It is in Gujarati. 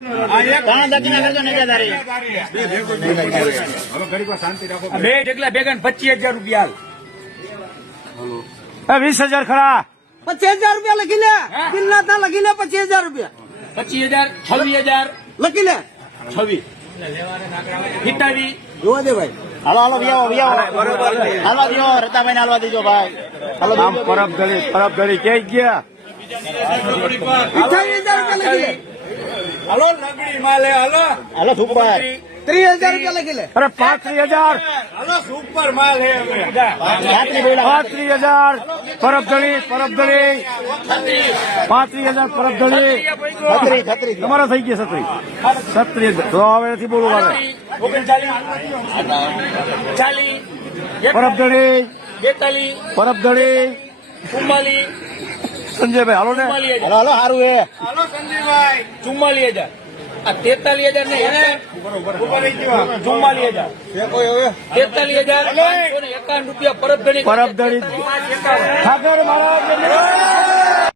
બે ઢગલા ભેગા પચીસ હજાર રૂપિયા વીસ હજાર ખરા. પચીસ હજાર રૂપિયા લખી લે તા લખી લે પચીસ હજાર રૂપિયા. પચીસ હજાર છવ્વીસ હજાર. લખી લે છવ્વીસ. હિતાવી. જોવા દે ભાઈ. હાલો હાલો વિયાવો વિયાવો. હાલવા દો રતાભાઈ ને હાલવા દેજો ભાઈ. હાલો આમ પરબ ક્યાંય ગયા? હજાર રૂપિયા લખી લે હાલો નગડી માલે હલો. Hello super. ત્રીસ હજાર રૂપિયા લખી લે. અરે પાંત્રીસ હજાર. હલો સુપર માલ હે હવે. રાત્રિ પાંત્રીસ હજાર. પરબ દળી પરબ દળી પાંત્રીસ હજાર પરબ દળી છત્રી છત્રી તમારા થઈ ગયા છત્રી. તો હવે નથી બોલવું મારે ઓગણચાલીસ ચાલીસ પરબ દળી બેતાલીસ પરબ દળી ચુમ્માલીસ સંજયભાઈ હાલો ને. હાલો હાલો સારું એ. હાલો સંજયભાઈ. ચુમ્માલીસ હજાર. આ તેતાલીસ હજાર ને ચુમ્માલીસ હજાર. તેતાલીસ હજાર એકાવન રૂપિયા પરબધણી પરબધણી. પરબ ઠાકર મહારાજ